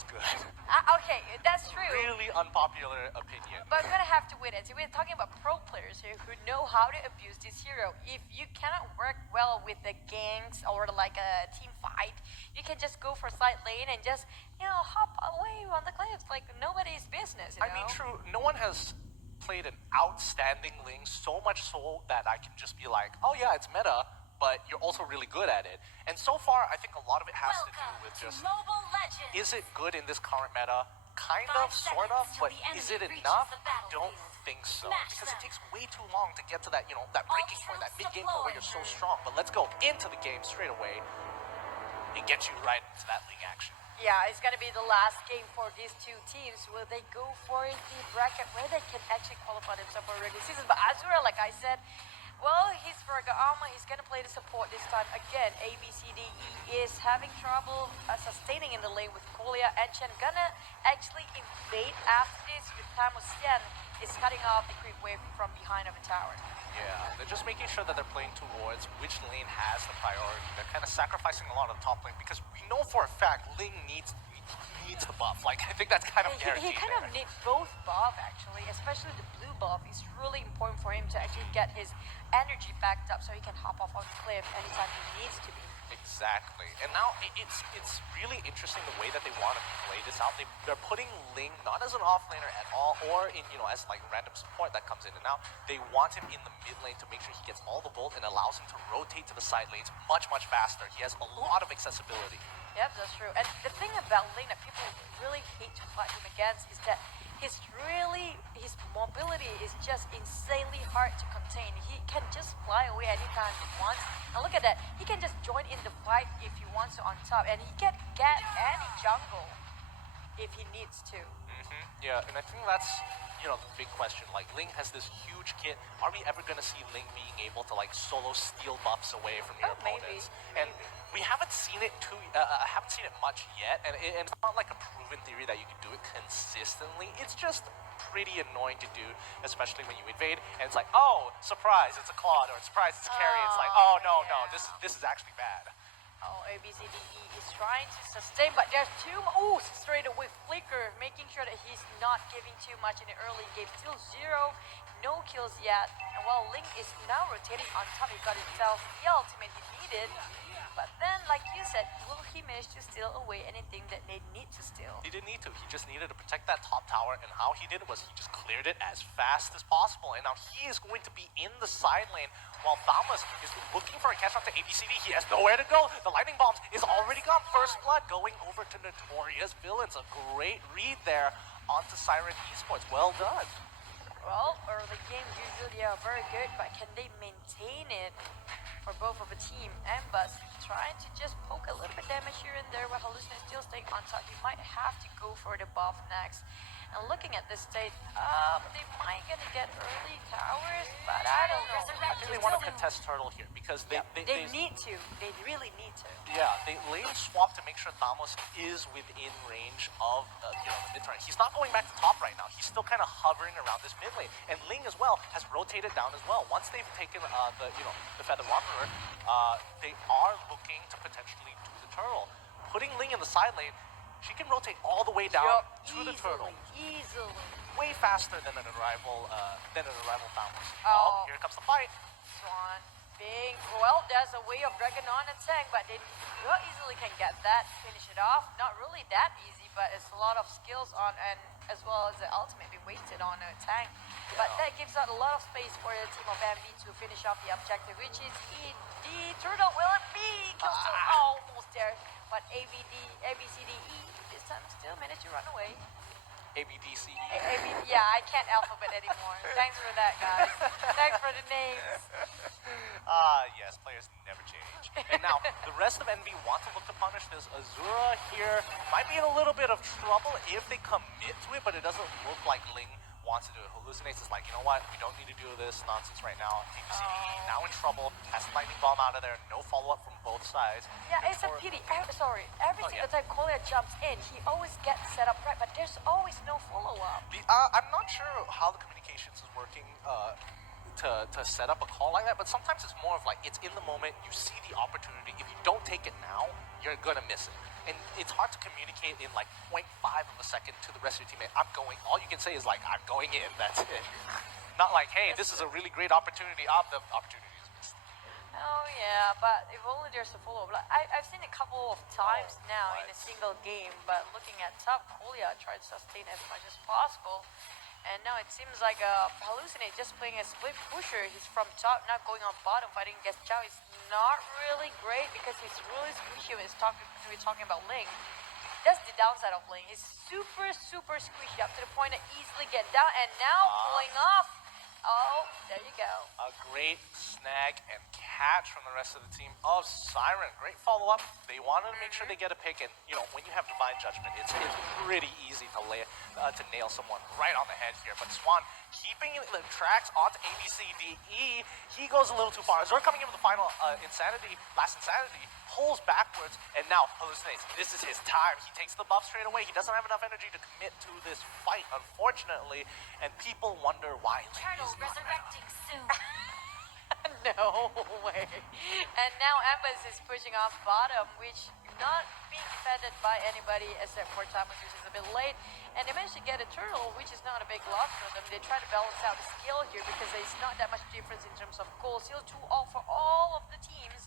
It's good. Okay, that's true. Really unpopular opinion. But I'm gonna have to wait and see. We're talking about pro players here who know how to abuse this hero. If you cannot work well with the ganks or like a team fight, you can just go for side lane and just, hop away on the cliffs like nobody's business, I mean, true, no one has played an outstanding Ling so much so that I can just be like, oh yeah, it's meta, but you're also really good at it. And so far, I think a lot of it has to do with just, is it good in this current meta? Kind of, sort of, but is it enough? I don't think so. Because it takes way too long to get to that, that breaking point, that mid-game point where you're so strong. But let's go into the game straight away and get you right into that Ling action. Yeah, it's going to be the last game for these two teams. Will they go for the bracket where they can actually qualify themselves for a regular season? But Azura, like I said, well, he's Fergama. He's going to play the support this time. Again, ABCDE is having trouble sustaining in the lane with Kolia and Chen. Gonna actually invade after this with Tamos Yen is cutting off the creep wave from behind of the tower. Yeah, they're just making sure that they're playing towards which lane has the priority. They're kind of sacrificing a lot of the top lane because we know for a fact Ling needs the buff. Like, I think that's kind of guaranteed. He kind of needs both buff, actually, especially the blue buff. It's really important for him to actually get his energy backed up so he can hop off on the cliff anytime he needs to be. Exactly. And now it's really interesting the way that they want to play this out. They're putting Ling not as an offlaner at all, or in as like random support that comes in and out. They want him in the mid lane to make sure he gets all the bolt and allows him to rotate to the side lanes much faster. He has a lot of accessibility. Yep, that's true. And the thing about Ling that people really hate to fight him against is that his mobility is just insanely hard to contain. He can just fly away anytime he wants. And look at that, he can just join in the fight if he wants to on top, and he can get any jungle if he needs to. Yeah, and I think that's the big question. Like, Ling has this huge kit. Are we ever gonna see Ling being able to like solo steal buffs away from your opponents? Maybe. And we haven't seen it haven't seen it much yet, and it's not like a proven theory that you can do it consistently. It's just pretty annoying to do, especially when you invade and it's like, oh, surprise, it's a Claude, or surprise, it's a carry. It's like, oh no, this is actually bad. Oh, ABCDE is trying to sustain, but there's two. Straight away Flicker, making sure that he's not giving too much in the early game. Still 0, no kills yet. And while Ling is now rotating on top, he got himself the ultimate he needed. But then, like you said, will he manage to steal away anything that they need to steal? He didn't need to. He just needed to protect that top tower, and how he did was he just cleared it as fast as possible. And now he is going to be in the side lane while Thamus is looking for a catch up to ABCD. He has nowhere to go. The lightning bombs is already gone. First blood going over to Notorious Villains. A great read there onto SIREN Esports. Well done. Well, early game usually are very good, but can they maintain it for both of the team? Ambus trying to just poke a little bit damage here and there while Hallucinate still staying on top. He might have to go for the buff next. And looking at this state, they might gonna get early towers, but I don't know. I think they want to contest Turtle here because they need to. They really need to. Yeah, they lane swap to make sure Thamos is within range of the mid turn. He's not going back to top right now. He's still kind of hovering around this mid lane. And Ling as well has rotated down as well. Once they've taken the Feather Wanderer, they are looking to potentially do the Turtle. Putting Ling in the side lane, she can rotate all the way down to the Turtle. Easily. Way faster than an arrival Thamos. Oh, here comes the fight. Swan being, well, there's a way of dragging on a tank, but they easily can get that, finish it off. Not really that easy, but it's a lot of skills on, and as well as the ultimate being wasted on a tank. But that gives out a lot of space for the team of MV to finish off the objective, which is the Turtle. Will it be? Kills almost there, but ABCDE this time still managed to run away. ABDC. Yeah, I can't alphabet anymore. Thanks for that, guys. Thanks for the names. Yes, players never change. And now, the rest of NV want to look to punish this. Azura here might be in a little bit of trouble if they commit to it, but it doesn't look like Ling wants to do it. Hallucinates is like, you know what, we don't need to do this nonsense right now. ABCDE now in trouble, has the lightning bomb out of there, no follow-up from both sides. Yeah, it's a pity. Sorry, every single time Kolia jumps in, he always gets set up right, but there's always no follow-up. I'm not sure how the communications is working to set up a call like that, but sometimes it's more of like, it's in the moment, you see the opportunity. If you don't take it now, you're you're gonna miss it. And it's hard to communicate in like 0.5 of a second to the rest of your teammate. I'm going. All you can say is like, I'm going in. That's it. Not like, hey, this is a really great opportunity. The opportunity is missed. Oh yeah, but if only there's a follow-up. Like, I've seen a couple of times now in a single game, but looking at top, Kolia tried to sustain as much as possible. And now it seems like Hallucinate just playing a split pusher. He's from top, not going on bottom, fighting against Chow. Is not really great because he's really squishy when we're talking about Ling. That's the downside of Ling. He's super, super squishy up to the point that easily get down. And now pulling off. Oh, there you go. A great snag and catch from the rest of the team of Siren. Great follow-up. They wanted to make sure they get a pick, and you know, when you have divine judgment, it's pretty easy to nail someone right on the head here. But Swan keeping the tracks onto ABCDE. He goes a little too far. Zora coming in with the final last insanity, pulls backwards, and now Hallucinates. This is his time. He takes the buff straight away. He doesn't have enough energy to commit to this fight, unfortunately, and people wonder why. Resurrecting soon. No way. And now Ambas is pushing off bottom, which not being defended by anybody except for Thomas, which is a bit late. And they managed to get a turtle, which is not a big loss for them. They try to balance out the skill here because there's not that much difference in terms of gold. Still 2-all for all of the teams.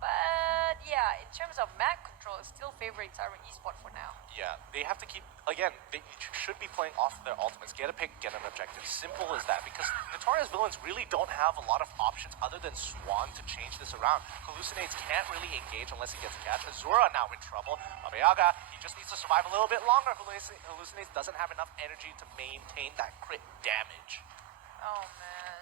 But yeah, in terms of map control, it's still favoring Siren Esports for now. Yeah, they have to keep, again, they should be playing off of their ultimates. Get a pick, get an objective. Simple as that, because Notorious villains really don't have a lot of options other than Swan to change this around. Hallucinates can't really engage unless he gets a catch. Azura now in trouble. Babayaga, he just needs to survive a little bit longer. Hallucinates doesn't have enough energy to maintain that crit damage. Oh man,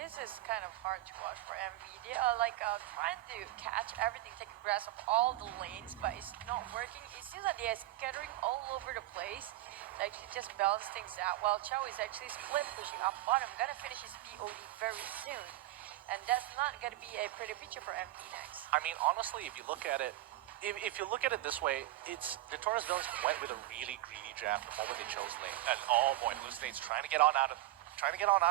this is kind of hard to watch for MV. They are like trying to catch everything, take a grasp of all the lanes, but it's not working. It seems like they are scattering all over the place to actually just balance things out, while Chow is actually split pushing up bottom. Gonna finish his BOD very soon, and that's not gonna be a pretty picture for MV next. I mean, honestly, if you look at it, if you look at it this way, it's Notorious villains went with a really greedy jab the moment they chose lane, and oh boy, Hallucinate's trying to get on out of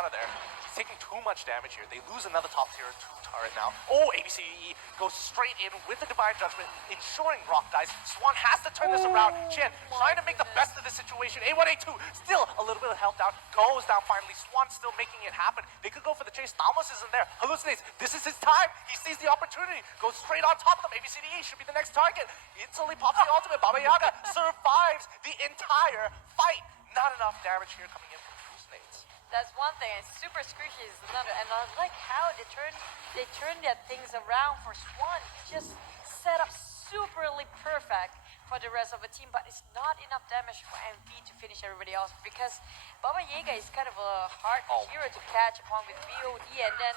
there. He's taking too much damage here. They lose another top tier 2 turret now. Oh, ABCDE goes straight in with the Divine Judgment, ensuring Rock dies. Swan has to turn this around. Chen trying to make the best of the situation. A1, A2, still a little bit of health down. Goes down finally. Swan still making it happen. They could go for the chase. Thamos isn't there. Hallucinates. This is his time. He sees the opportunity. Goes straight on top of them. ABCDE should be the next target. Instantly pops the ultimate. Baba Yaga survives the entire fight. Not enough damage here coming in from Hallucinates. That's one thing, and super squishy is another. And I like how they turn their things around for Swan. Just set up superly perfect for the rest of the team, but it's not enough damage for MV to finish everybody else because Baba Yaga is kind of a hard hero to catch upon with BOD, and then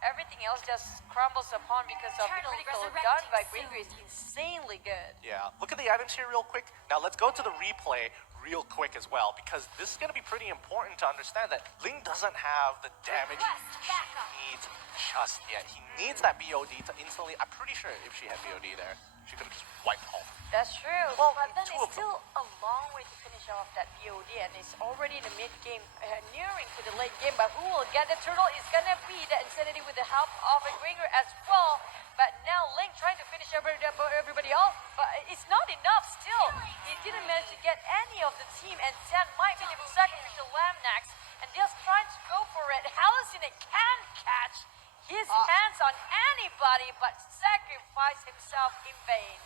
everything else just crumbles upon because of the critical done by Gregory is insanely good. Yeah, look at the items here real quick. Now let's go to the replay real quick as well, because this is going to be pretty important to understand that Ling doesn't have the damage he needs just yet. He needs that BOD to instantly, I'm pretty sure if she had BOD there, she could have just wiped home. That's true, Well, but then two of it's still a long way to finish off that BOD, and it's already in the mid-game, nearing to the late game, but who will get the turtle is going to be the Insanity with the help of a Gringer as well. But now Ling trying to finish everybody off, but it's not enough still. He didn't manage to get any of the team, and San might be the sacrificial lamb next, and just trying to go for it. Hallucinate can catch his hands on anybody, but sacrifice himself in vain.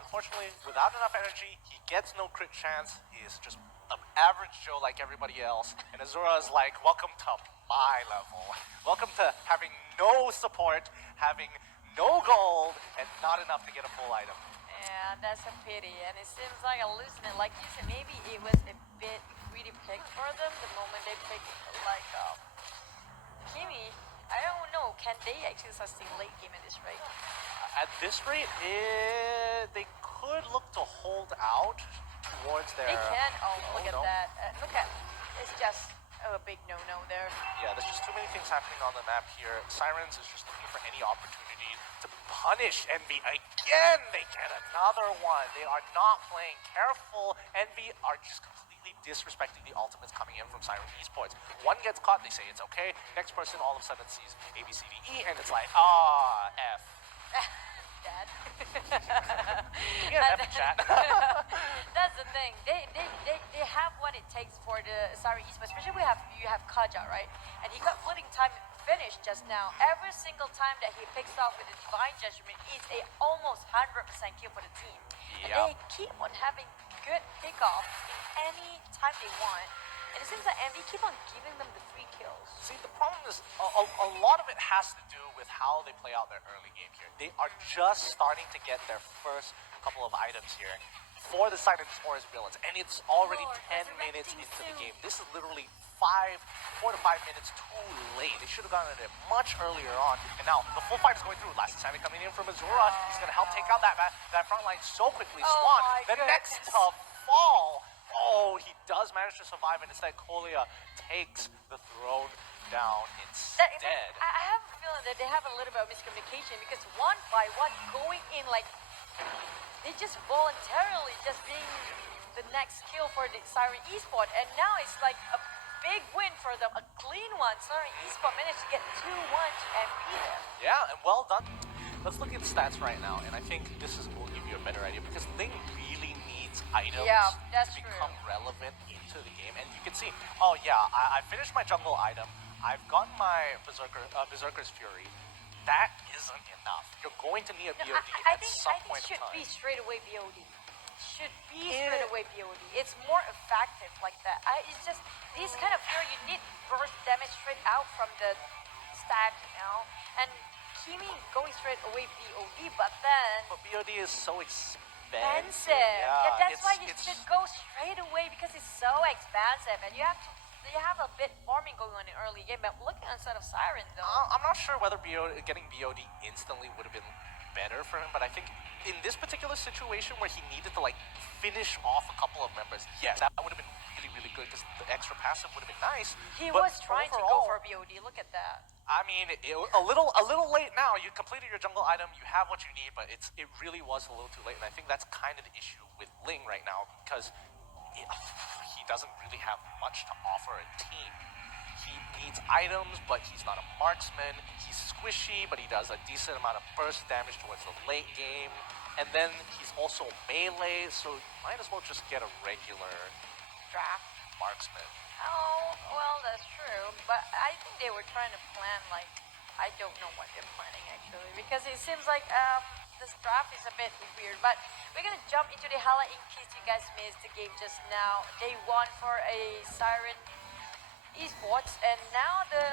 Unfortunately, without enough energy, he gets no crit chance. He is just an average Joe like everybody else. And Azura is like, welcome to my level. Welcome to having no support, having no gold, and not enough to get a full item. Yeah, that's a pity. And it seems like a hallucinate. Like you said, maybe it was a bit greedy pick for them the moment they picked like Kimi. I don't know. Can they actually sustain late game at this rate? At this rate, they could look to hold out towards their... They can. Oh, look at no. that. Look at, it's just a big no-no there. Yeah, there's just too many things happening on the map here. Sirens is just looking for any opportunity to punish Envy again. They get another one. They are not playing careful. Envy are just completely disrespecting the ultimates coming in from Siren Esports. One gets caught, they say it's okay. Next person all of a sudden sees ABCDE, and it's like, F. Dad. Epic chat. That's the thing. They have what it takes for the SIREN esports. Especially you have Kaja, right? And he got footing time finish just now. Every single time that he picks off with the Divine Judgment is a almost 100% kill for the team. And they keep on having good pickoff in any time they want. And it seems like MD keep on giving them the free kills. See, the problem is a lot of it has to do with how they play out their early game here. They are just starting to get their first couple of items here for the SIREN ESPORTS villains, and it's already 10 minutes into the game. This is literally 4 to 5 minutes too late. They should have gotten it much earlier on. And now the full fight is going through. Last Sammy coming in from Azura. He's going to help take out that front line so quickly. Swan, the next to fall. Oh, he does manage to survive, and instead Kolia takes the throne down instead. I have a feeling that they have a little bit of miscommunication because one by one going in like they just voluntarily just being the next kill for the SIREN esports, and now it's like a big win for them, a clean one. SIREN esports managed to get 2-1 to MP them. Yeah, and well done. Let's look at the stats right now, and I think this will give you a better idea because Ling really needs items to become relevant into the game. And you can see, oh yeah, I finished my jungle item. I've gotten my Berserker's Fury. That isn't enough. You're going to need a BOD at some point in time. I think should be straight away BOD. Should be straight away BOD. It's more effective like that. It's just these kind of hero you need burst damage straight out from the stack, you know. And Kimi going straight away BOD, but then BOD is so expensive. Yeah, that's why you should go straight away because it's so expensive, and you have a bit farming going on in early game. But looking outside of SIREN though, I'm not sure whether getting BOD instantly would have been better for him, but I think in this particular situation where he needed to like finish off a couple of members, yes, that would have been really good because the extra passive would have been nice. He was trying to go for BOD. Look at that. I mean, a little late now. You completed your jungle item, you have what you need, but it really was a little too late, and I think that's kind of the issue with Ling right now because he doesn't really have much to offer a team. He needs items, but he's not a marksman. He's squishy, but he does a decent amount of burst damage towards the late game. And then he's also melee, so you might as well just get a regular draft marksman. Oh, well, that's true. But I think they were trying to plan, like, I don't know what they're planning, actually. Because it seems like this draft is a bit weird. But we're going to jump into the highlight in case you guys missed the game just now. Day 1 for a SIREN esports, and now the